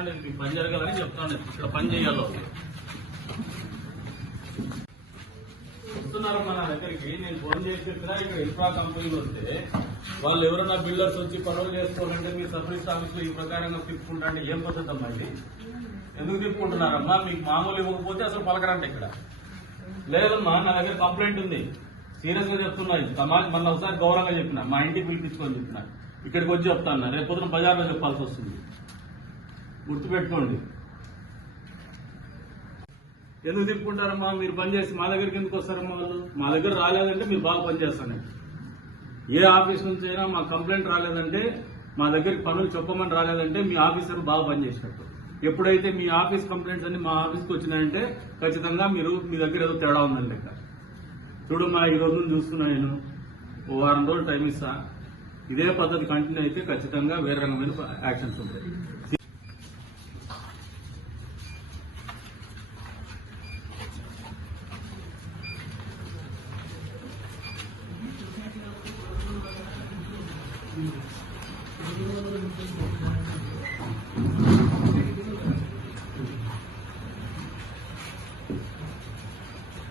చెప్తాను, మీకు పని జరగాలని చెప్తాను. ఇక్కడ పని చేయాలి వస్తున్నారమ్మా నా దగ్గరికి. నేను ఫోన్ చేసి చెప్పినా ఇక్కడ ఇన్ఫ్రా కంపెనీలు వస్తే వాళ్ళు ఎవరైనా బిల్డర్స్ వచ్చి పనులు చేసుకోవాలంటే మీ సబ్ రిజిస్టర్ ఆఫీస్ లో ఈ ప్రకారంగా తిప్పుకుంటా అంటే ఏం పద్ధతి అమ్మా ఇది? ఎందుకు తిప్పుకుంటున్నారమ్మా? మీకు మామూలు ఇవ్వకపోతే అసలు పలకరండి ఇక్కడ. లేదమ్మా నా దగ్గర కంప్లైంట్ ఉంది, సీరియస్ గా చెప్తున్నా. మొన్న ఒకసారి గౌరవంగా చెప్పిన, మా ఇంటికి పిలిపించుకొని చెప్పిన, ఇక్కడికి వచ్చి చెప్తాను. రేపు పొద్దున బజార్లో చెప్పాల్సి వస్తుంది, గుర్తుపెట్టుకోండి. ఎందుకు తిప్పుకుంటారమ్మా? మీరు పని చేసి మా దగ్గరికి ఎందుకు వస్తారమ్మా? వాళ్ళు మా దగ్గర రాలేదంటే మీరు బాగా పనిచేస్తాను. ఏ ఆఫీస్ నుంచి అయినా మా కంప్లైంట్ రాలేదంటే, మా దగ్గరికి పనులు చెప్పమని రాలేదంటే మీ ఆఫీసర్ బాగా పనిచేసినట్టు. ఎప్పుడైతే మీ ఆఫీస్ కంప్లైంట్స్ అన్ని మా ఆఫీస్కి వచ్చినాయంటే ఖచ్చితంగా మీ దగ్గర ఏదో తేడా ఉందని లెక్క. చూడమ్మా, ఈ రోజు చూస్తున్నా, నేను ఓ వారం రోజులు టైం ఇస్తా. ఇదే పద్ధతి కంటిన్యూ అయితే ఖచ్చితంగా వేరే రకమైన యాక్షన్స్ ఉంటాయి.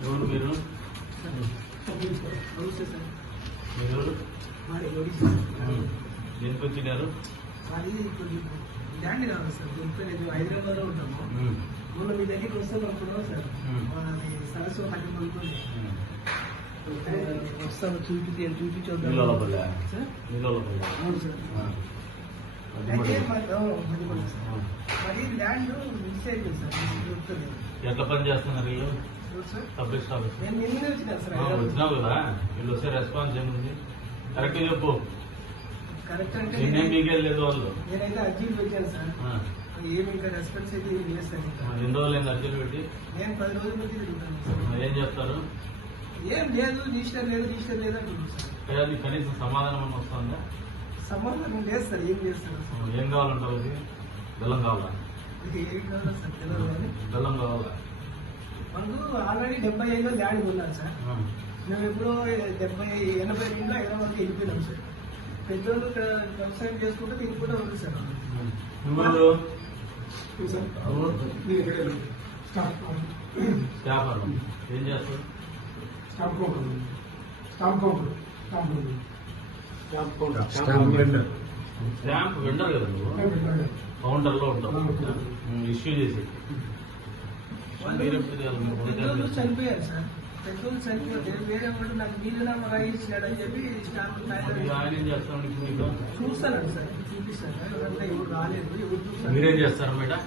ఎవరు మీరు? ఎందుకు వచ్చినారు? ల్యాండ్ కావాలి సార్, దొరకలేదు. హైదరాబాద్ లో ఉంటాము. మొన్న మీ దగ్గరికి వస్తున్నప్పుడు సార్ సరస్సు పట్టి కొనుక్కోండి వస్తాను, చూపించొద్దాం. అవును సార్. మరి ల్యాండ్ మిస్ అయిపోయింది సార్, దొరుకుతుంది. ఎట్లా పని చేస్తున్నారు వీళ్ళు? నేను నిన్నే వచ్చినాను సార్. వచ్చినావు కదా, వీళ్ళు వస్తే రెస్పాన్స్ ఏముంది? కరెక్ట్ చెప్పు. కరెక్ట్ అంటే మీకేం లేదు. వాళ్ళు నేనైతే అర్జీలు పెట్టాను సార్, ఏమి ఇంకా రెస్పాన్స్ అయితే ఏం చేస్తాను. ఎన్ని రోజులు అయింది అర్జీలు పెట్టి? నేను 10 రోజుల నుంచి తిరుగుతాను. ఏం చెప్తారు? ఏం లేదు, రిజిస్టర్ లేదు అంటున్నాను సార్. కనీసం సమాధానం అని వస్తుందా? సమాధానం లేదు సార్. ఏం చేస్తారు? ఏం కావాలంటావు? బెల్లం కావాలా? ఏం కావాలా సార్? తెలియదు కానీ బెల్లం కావాలా? మనకు ఆల్రెడీ 75లో ల్యాండ్ ఉన్నాను సార్. మేము ఎప్పుడో 80 వరకు వెళ్ళిపోయినాం సార్. పెద్దోళ్ళు వ్యవసాయం చేసుకుంటే దీనికి కూడా ఉంది సార్. ఏం చేస్తారు? స్టాంప్ వెండర్ కదా నువ్వు? కౌంటర్ లో ఉంటావు, ఇష్యూ చేసి. పెద్దోళ్ళు చనిపోయారు సార్. పెద్దోళ్ళు చనిపోతే వేరే వాడు నాకు వీలునామా రాయించాడని చెప్పి స్టాంప్ ఆయన ఏం చేస్తాను చూస్తానండి సార్, చూపిస్తాను. ఎవరు రాలేదు, ఎవరు చూస్తారు. మీరేం చేస్తారు మేడం?